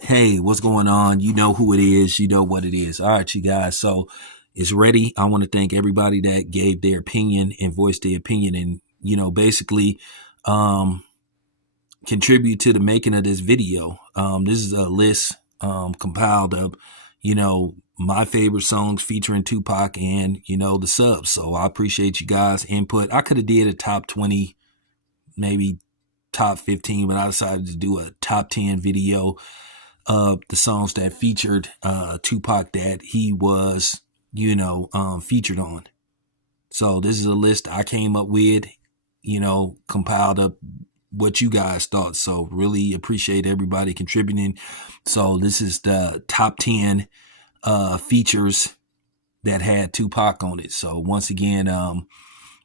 Hey, what's going on? You know who it is. You know what it is. All right, you guys. So it's ready. I want to thank everybody that gave their opinion and voiced their opinion and, basically um, contribute to the making of this video. This is a list compiled of, my favorite songs featuring Tupac and, the subs. So I appreciate you guys' input. I could have did a top 20, maybe top 15, but I decided to do a top 10 video of the songs that featured Tupac that he was, featured on. So this is a list I came up with, compiled up what you guys thought. So really appreciate everybody contributing. So this is the top 10 features that had Tupac on it. So once again,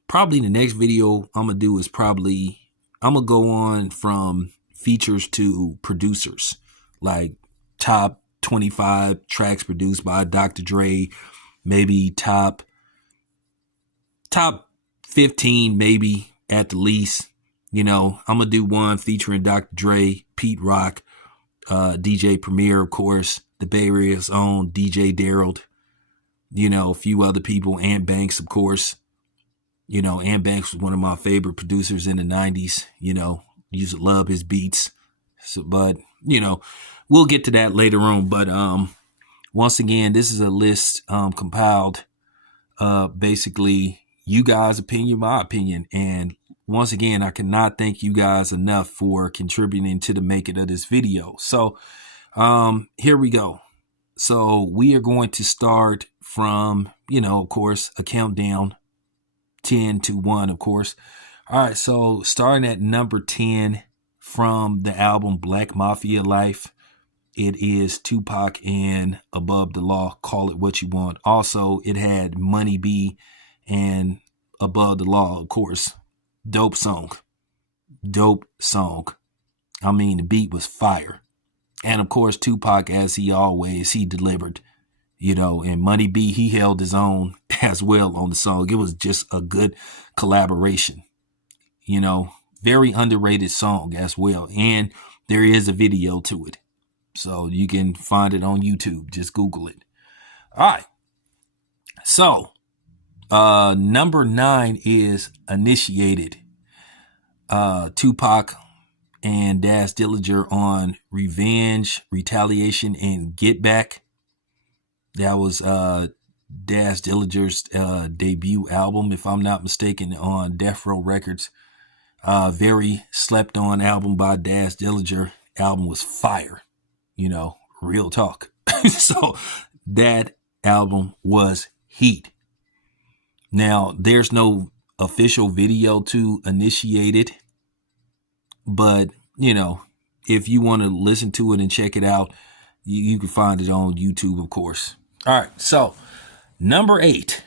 probably the next video I'm gonna do is I'm gonna go on from features to producers, like top 25 tracks produced by Dr. Dre, maybe top 15, maybe at the least. I'm gonna do one featuring Dr. Dre, Pete Rock, DJ Premier, of course, the Bay Area's own DJ Daryl, a few other people, Ant Banks, of course. Ant Banks was one of my favorite producers in the 90s. Used to love his beats. So, but, we'll get to that later on. But once again, this is a list compiled basically you guys' opinion, my opinion. And once again, I cannot thank you guys enough for contributing to the making of this video. So here we go. So we are going to start from, of course, a countdown, 10 to 1, of course. All right, so starting at number 10 from the album Black Mafia Life, it is Tupac and Above the Law, Call It What You Want. Also, it had Money B and Above the Law, of course. Dope song. Dope song. I mean, the beat was fire. And of course, Tupac, as he delivered. And Money B, he held his own as well on the song. It was just a good collaboration. Very underrated song as well. And there is a video to it. So you can find it on YouTube. Just Google it. All right. So, number 9 is Initiated. Tupac and Daz Dillinger on Revenge, Retaliation, and Get Back. That was Daz Dillinger's debut album, if I'm not mistaken, on Death Row Records. Very slept on album by Daz Dillinger. Album was fire, real talk. So that album was heat. Now, there's no official video to Initiate It, but, if you want to listen to it and check it out, you can find it on YouTube, of course. All right, so number 8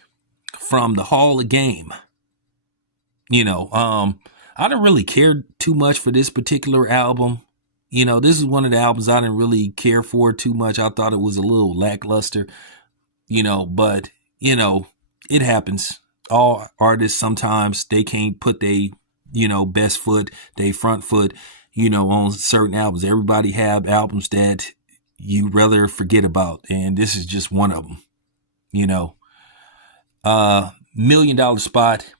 from the Hall of Game. I didn't really care too much for this particular album. This is one of the albums I didn't really care for too much. I thought it was a little lackluster, but, it happens. All artists, sometimes they can't put their, best foot, their front foot, on certain albums. Everybody have albums that you rather forget about, and this is just one of them. $1 Million Spot,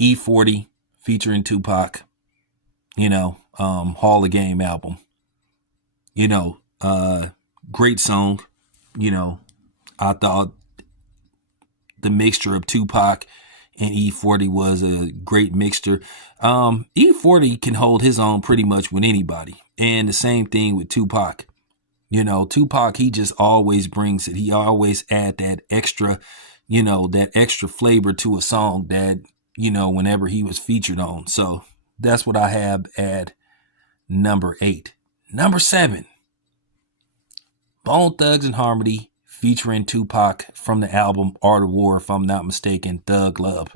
E40 featuring Tupac, Hall of Game album. Great song. I thought the mixture of Tupac and E40 was a great mixture. E40 can hold his own pretty much with anybody. And the same thing with Tupac. Tupac, he just always brings it. He always add that extra, that extra flavor to a song that, whenever he was featured on. So that's what I have at number 8. Number 7, Bone Thugs and Harmony featuring Tupac from the album Art of War, if I'm not mistaken, Thug Love.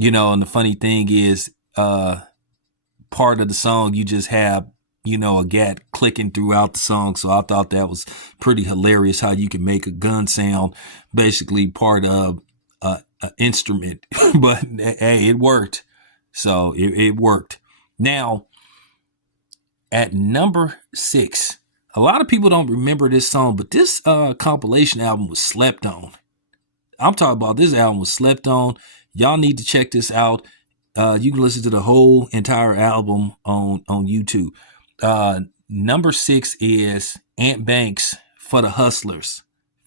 And the funny thing is, part of the song, you just have, a gat clicking throughout the song. So I thought that was pretty hilarious how you can make a gun sound basically part of an instrument. But hey, it worked. So it worked. Now, at number 6 A lot of people don't remember this song, but this compilation album was slept on. I'm talking about this album was slept on. Y'all need to check this out. You can listen to the whole entire album on YouTube. Number 6 is Ant Banks for the Hustlers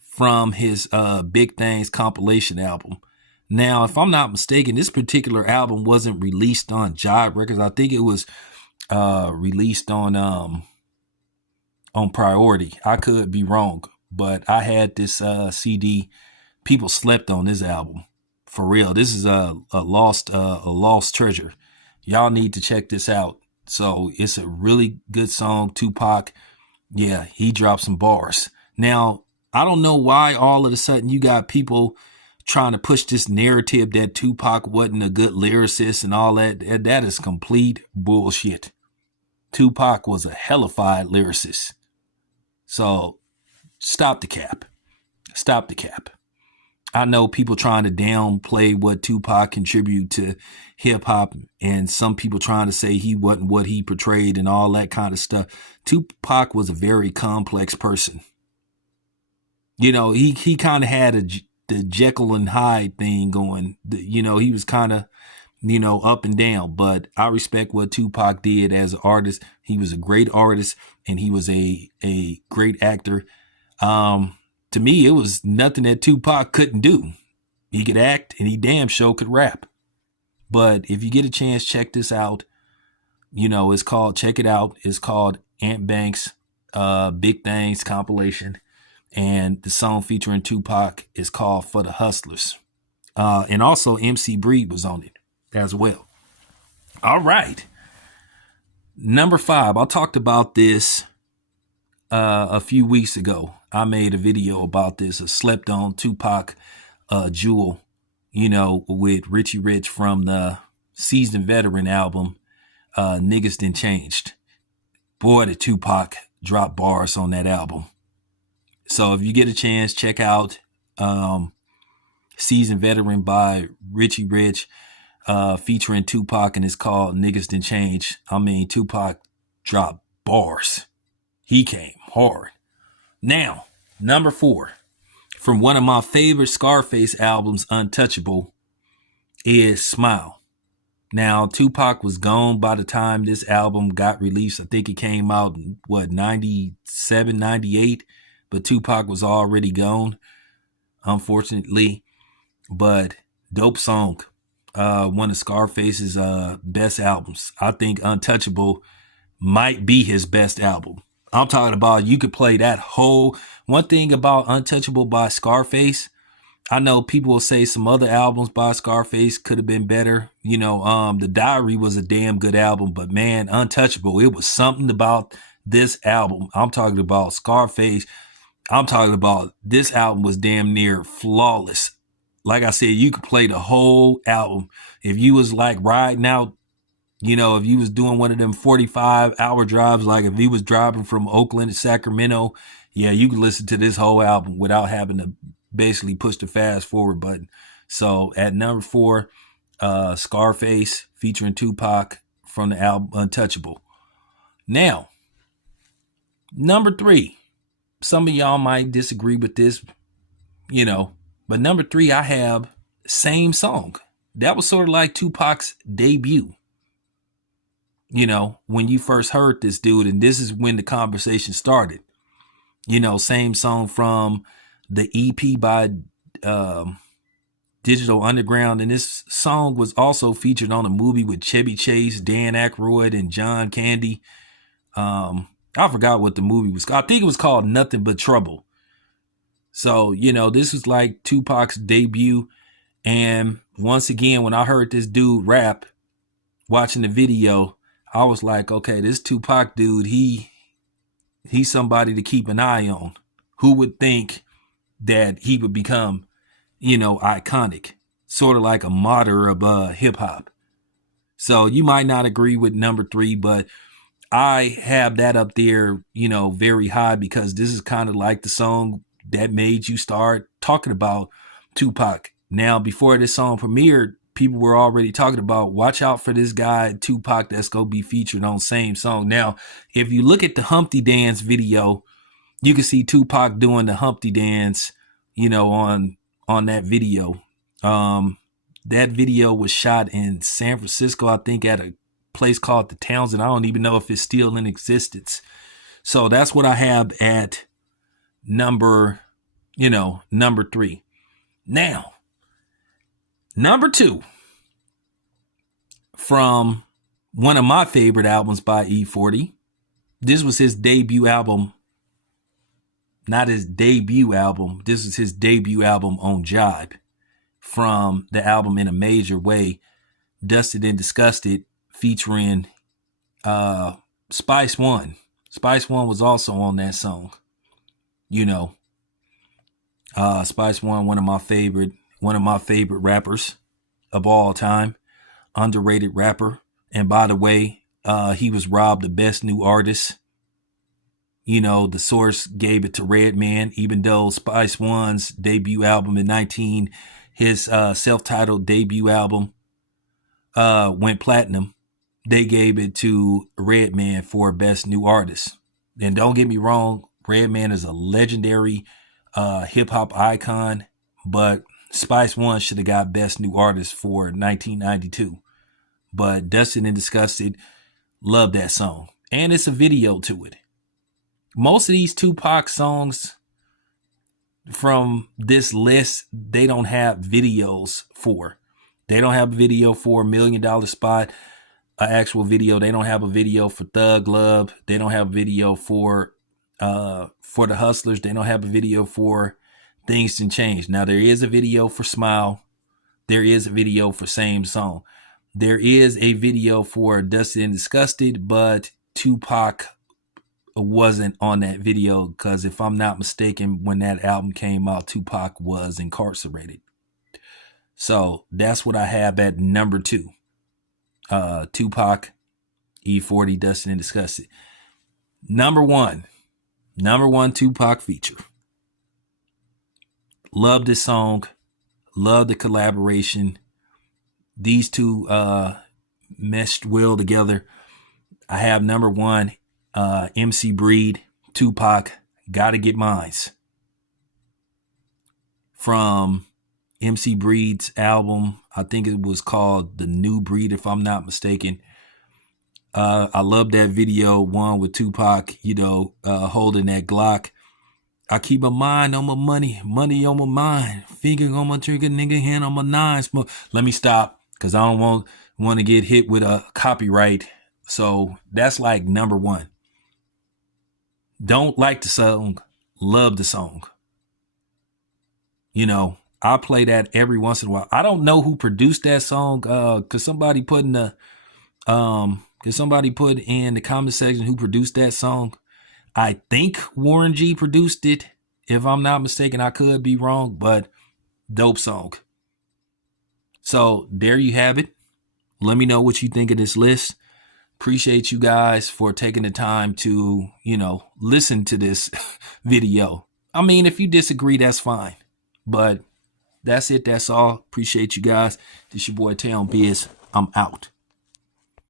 from his Big Things compilation album. Now, if I'm not mistaken, this particular album wasn't released on Jive Records. I think it was released on Priority. I could be wrong, but I had this CD. People slept on this album. For real. This is a lost treasure. Y'all need to check this out. So it's a really good song. Tupac, yeah, he dropped some bars. Now, I don't know why all of a sudden you got people trying to push this narrative that Tupac wasn't a good lyricist and all that. That is complete bullshit. Tupac was a hellified lyricist. So stop the cap. Stop the cap. I know people trying to downplay what Tupac contributed to hip hop, and some people trying to say he wasn't what he portrayed and all that kind of stuff. Tupac was a very complex person. You know, he kind of had the Jekyll and Hyde thing going. You know, he was kind of, you know, up and down, but I respect what Tupac did as an artist. He was a great artist and he was a great actor. To me, it was nothing that Tupac couldn't do. He could act and he damn sure could rap. But if you get a chance, check this out. You know, check it out. It's called Ant Banks, Big Things compilation. And the song featuring Tupac is called For the Hustlers. And also MC Breed was on it as well. All right. Number 5. I talked about this a few weeks ago. I made a video about this, a slept on Tupac jewel, you know, with Richie Rich from the Seasoned Veteran album, Niggas Done Changed. Boy, did Tupac drop bars on that album. So if you get a chance, check out Seasoned Veteran by Richie Rich, featuring Tupac, and it's called Niggas Done Changed. I mean, Tupac dropped bars. He came hard. Now, number 4, from one of my favorite Scarface albums, Untouchable, is Smile. Now, Tupac was gone by the time this album got released. I think it came out in, 97, 98? But Tupac was already gone, unfortunately. But dope song. One of Scarface's best albums. I think Untouchable might be his best album. I'm talking about you could play that whole. One thing about Untouchable by Scarface, I know people will say some other albums by Scarface could have been better. You know, The Diary was a damn good album, but man, Untouchable, it was something about this album. I'm talking about Scarface. I'm talking about this album was damn near flawless. Like I said, you could play the whole album. If you was like riding out, you know, if you was doing one of them 45-hour drives, like if he was driving from Oakland to Sacramento, yeah, you could listen to this whole album without having to basically push the fast forward button. So at number 4, Scarface featuring Tupac from the album Untouchable. Now, number 3, some of y'all might disagree with this, you know, but number 3, I have Same Song. That was sort of like Tupac's debut. You know, when you first heard this dude, and this is when the conversation started. You know, Same Song from the EP by Digital Underground. And this song was also featured on a movie with Chevy Chase, Dan Aykroyd, and John Candy. I forgot what the movie was called. I think it was called Nothing But Trouble. So, you know, this was like Tupac's debut. And once again, when I heard this dude rap, watching the video, I was like, okay, this Tupac dude, he's somebody to keep an eye on. Who would think that he would become, you know, iconic, sort of like a martyr of hip hop. So you might not agree with number 3, but I have that up there, you know, very high, because this is kind of like the song that made you start talking about Tupac. Now, before this song premiered, people were already talking about, watch out for this guy, Tupac, that's going to be featured on same song. Now, if you look at the Humpty Dance video, you can see Tupac doing the Humpty Dance, on that video. That video was shot in San Francisco, I think, at a place called the Townsend. I don't even know if it's still in existence. So that's what I have at number 3. Now, number 2, from one of my favorite albums by E40. This was his debut album. Not his debut album. This is his debut album on Jive, from the album In a Major Way, Dusted and Disgusted, featuring Spice One. Spice One was also on that song. Spice One, one of my favorite rappers of all time, underrated rapper. And by the way, he was robbed the best new artist. The Source gave it to Redman, even though Spice One's debut album in his self-titled debut album went platinum. They gave it to Redman for best new artist. And don't get me wrong, Redman is a legendary hip-hop icon, but Spice One should have got best new artist for 1992. But Dusted and Disgusted, love that song. And it's a video to it. Most of these Tupac songs from this list, they don't have videos for. They don't have a video for $1 Million Spot, an actual video. They don't have a video for Thug Love. They don't have a video for The Hustlers. They don't have a video for Things Can Change. Now, there is a video for Smile. There is a video for Same Song. There is a video for Dusted and Disgusted, but Tupac wasn't on that video because, if I'm not mistaken, when that album came out, Tupac was incarcerated. So that's what I have at number 2. Tupac, E40, Dusted and Disgusted. Number one Tupac feature. Love this song. Love the collaboration. These two meshed well together. I have number 1, MC Breed, Tupac, Gotta Get Mines. From MC Breed's album, I think it was called The New Breed, if I'm not mistaken. I love that video, one with Tupac, holding that Glock. I keep my mind on my money, money on my mind, finger on my trigger, nigga, hand on my nine. Let me stop, because I don't want to get hit with a copyright. So that's like number 1. Don't like the song, love the song. I play that every once in a while. I don't know who produced that song. Could somebody put in the comment section who produced that song? I think Warren G produced it. If I'm not mistaken, I could be wrong, but dope song. So there you have it. Let me know what you think of this list. Appreciate you guys for taking the time to, listen to this video. I mean, if you disagree, that's fine. But that's it. That's all. Appreciate you guys. This your boy Town Biz. I'm out.